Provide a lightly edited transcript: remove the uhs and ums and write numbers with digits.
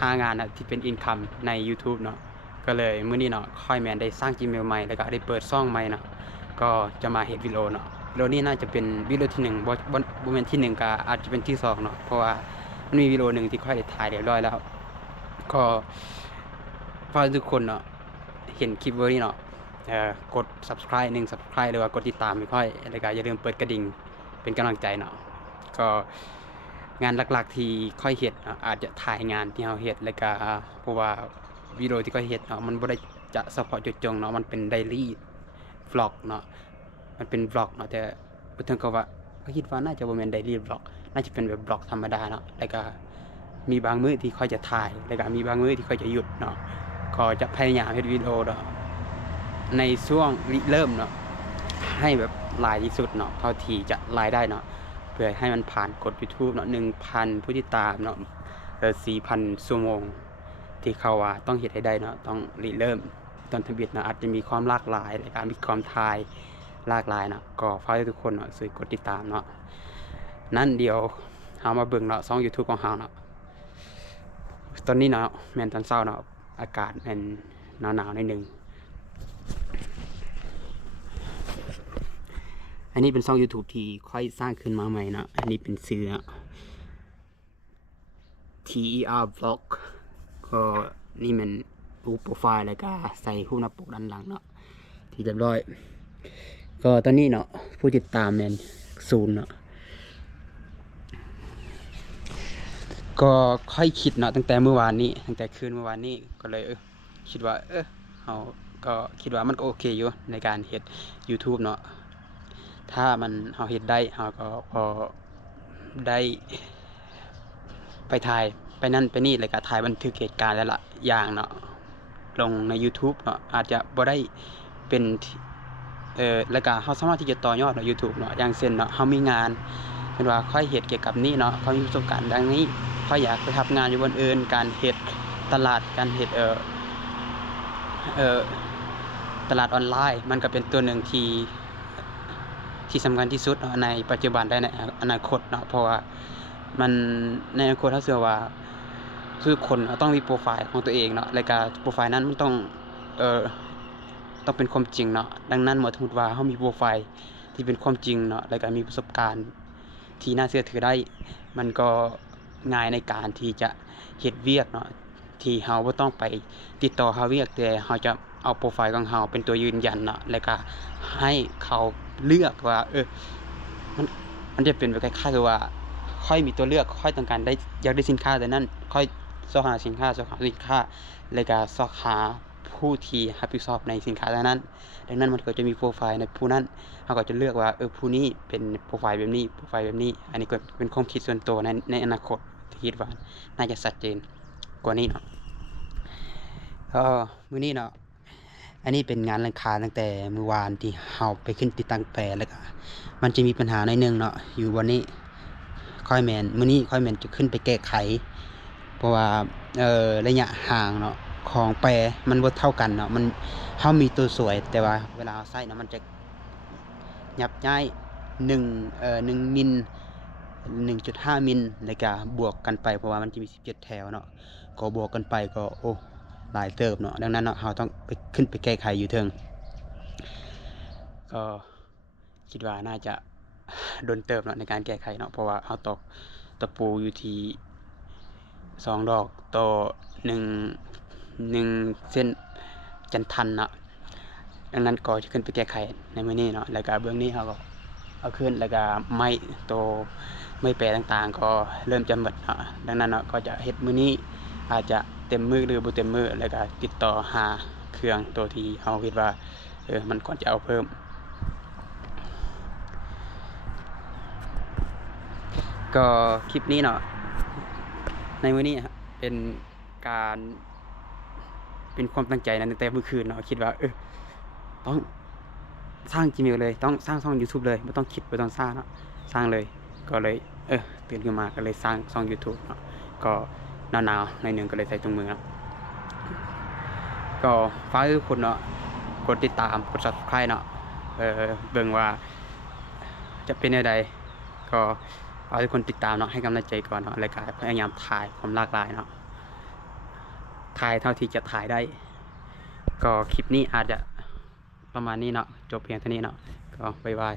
หางานที่เป็นอินคัมใน YouTube เนาะก็เลยมื้อนี้เนาะค่อยแมนได้สร้าง Gmail ใหม่แล้วก็ได้เปิดช่องใหม่เนาะก็จะมาเฮ็ดวิดีโอเนาะวิดีโอนี้น่าจะเป็นวิดีโอที่1บ่แม่นที่1ก็อาจจะเป็นที่2เนาะเพราะว่ามันมีวิดีโอหนึ่งที่ค่อยได้ถ่ายเรียบร้อยแล้วก็ฝากทุกคนเนาะเห็นคลิปนี้เนาะกด subscribe subscribe หรือว่ากดติดตามไม่ค่อยแล้วก็อย่าลืมเปิดกระดิ่งเป็นกำลังใจเนาะก็งานหลักๆที่ค่อยเฮ็ดอาจจะถ่ายงานที่เฮาเฮ็ดแล้วก็เพราะว่าวิดีโอที่ค่อยเฮ็ดเนาะมันบ่ได้จะเฉพาะเจาะจงเนาะมันเป็นไดรี่วล็อกเนาะมันเป็นวล็อกเนาะแต่บ่ถึงกับว่าก็คิดว่าน่าจะบ่แม่นไดรี่วล็อกน่าจะเป็นแบบบล็อกธรรมดาเนาะแล้วก็มีบางมื้อที่ค่อยจะถ่ายแล้วก็มีบางมื้อที่ค่อยจะหยุดเนาะก็จะพยายามเฮ็ดวิดีโอเนาะในช่วงริเริ่มเนาะให้แบบหลายที่สุดเนาะเท่าที่จะรายได้เนาะเพื่อให้มันผ่านกฎ YouTube เนาะ 1,000 ผู้ติดตามเนาะ4,000 ชั่วโมงที่เขาว่าต้องเฮ็ดให้ได้เนาะต้องริเริ่มต้นทบิดเนาะอาจจะมีความหลากหลายในการมีความทายหลากหลายเนาะก็ฝากให้ทุกคนเนาะช่วยกดติดตามเนาะนั่นเดี๋ยวเฮามาเบิ่งเนาะช่อง YouTube ของเฮาเนาะตอนนี้เนาะแม่นตอนเช้าเนาะอากาศแม่นหนาวๆนิดนึงอันนี้เป็นช่อง YouTube ที่ค่อยสร้างขึ้นมาใหม่เนาะอันนี้เป็นชื่อ TER Vlog ก็นี่มันรูปโปรไฟล์แล้วก็ใส่รูปหน้าปกด้านหลังเนาะที่เรียบร้อยก็ตอนนี้เนาะผู้ติดตามเนี่ย0เนาะก็ค่อยคิดเนาะตั้งแต่เมื่อวานนี้ตั้งแต่คืนเมื่อวานนี้ก็เลยคิดว่าเราก็คิดว่ามันก็โอเคอยู่ในการเฮ็ด YouTube เนาะถ้ามันเราเฮ็ดได้เราก็พอได้ไปถ่ายไปนั่นไปนี่แล้วก็ถ่ายบันทึกเหตุการณ์แต่ละอย่างเนาะลงใน YouTube เนาะอาจจะบ่ได้เป็นแล้วก็เราสามารถที่จะต่อยอดใน YouTube เนาะอย่างเช่นเนาะเรามีงานเห็นว่าค่อยเฮ็ดเกี่ยวกับนี้เนาะเขามีประสบการณ์ดังนี้ค่อยอยากไปทำงานอยู่บนอื่นการเฮ็ดตลาดการเฮ็ดตลาดออนไลน์มันก็เป็นตัวหนึ่งที่สำคัญที่สุดในปัจจุบันและในอนาคตเนาะเพราะว่ามันในอนาคตถ้าเชื่อว่าคือคนต้องมีโปรไฟล์ของตัวเองเนาะแล้วก็โปรไฟล์นั้นมันต้องเป็นความจริงเนาะดังนั้นเมื่อสมมุติว่าเฮามีโปรไฟล์ที่เป็นความจริงเนาะแล้วก็มีประสบการณ์ที่น่าเชื่อถือได้มันก็ง่ายในการที่จะเฮ็ดเวียกเนาะที่เฮาบ่ต้องไปติดต่อหาเวียกแต่เฮาจะเอาโปรไฟล์ของเฮาเป็นตัวยืนยันเนาะแล้วก็ให้เขาเลือกว่ามันจะเป็นแบบคล้ายๆกับว่าค่อยมีตัวเลือกค่อยต้องการได้อยากได้สินค้าแต่นั้นค่อยเสาะหาสินค้าแล้วก็เสาะหาผู้ที่รับผิดชอบในสินค้านั้นดังนั้นมันก็จะมีโปรไฟล์ในผู้นั้นเราก็จะเลือกว่าผู้นี้เป็นโปรไฟล์แบบนี้โปรไฟล์แบบนี้อันนี้ก็เป็นความคิดส่วนตัวในอนาคตที่คิดว่าน่าจะชัดเจนกว่านี้เนาะมื้อนี้เนาะอันนี้เป็นงานหลังคาตั้งแต่เมื่อวานที่เฮาไปขึ้นติดตั้งแปรแล้วก็มันจะมีปัญหาหน่อยนึงเนาะอยู่วันนี้ค่อยแม่นมื้อนี้ค่อยแม่นจะขึ้นไปแก้ไขเพราะว่าระยะห่างเนาะของแปรมันบ่เท่ากันเนาะมันเฮามีตัวสวยแต่ว่าเวลาใช้เนาะมันจะยับย้าย1มิล 1.5 มิลแล้วก็บวกกันไปเพราะว่ามันจะมี17แถวเนาะก็บวกกันไปก็หลายเติบเนาะดังนั้นเนาะเราต้องไปขึ้นไปแก้ไขอยู่เทิงก็คิดว่าน่าจะโดนเติบเนาะในการแก้ไขเนาะเพราะว่าเราตอกตะปูอยู่ที่2ดอกต่อ1เส้นจันทันเนาะดังนั้นก็จะขึ้นไปแก้ไขในมื้อนี้เนาะแล้วก็เบื้องนี้เราก็เอาขึ้นแล้วก็ไม้แปรต่างๆก็เริ่มจะหมดเนาะดังนั้นเนาะก็จะเฮ็ดมื้อนี้อาจจะเต็มมือหรือบ่เต็มมือแล้วก็ติดต่อหาเครื่องตัวที่เฮาคิดว่ามันควรจะเอาเพิ่มก็คลิปนี้เนาะในมื้อนี้เป็นการเป็นความตั้งใจนะตั้งแต่เมื่อคืนเนาะคิดว่าต้องสร้าง Gmail เลยต้องสร้างช่อง YouTube เลยบ่ต้องคิดบ่ต้องสร้างเนาะสร้างเลยก็เลยตื่นขึ้นมาก็เลยสร้างช่อง YouTube เนาะก็หนาวๆหน่อยนึงก็เลยใส่ถุงมือเนาะก็ฝากทุกคนเนาะกดติดตามกด Subscribe เนาะเบิ่งว่าจะเป็นจังไดก็ฝากทุกคนติดตามเนาะให้กำลังใจก่อนเนาะแล้วก็พยายามถ่ายความหลากหลายเนาะ ถ่ายเท่าที่จะถ่ายได้ก็คลิปนี้อาจจะประมาณนี้เนาะจบเพียงเท่านี้เนาะก็บ๊ายบาย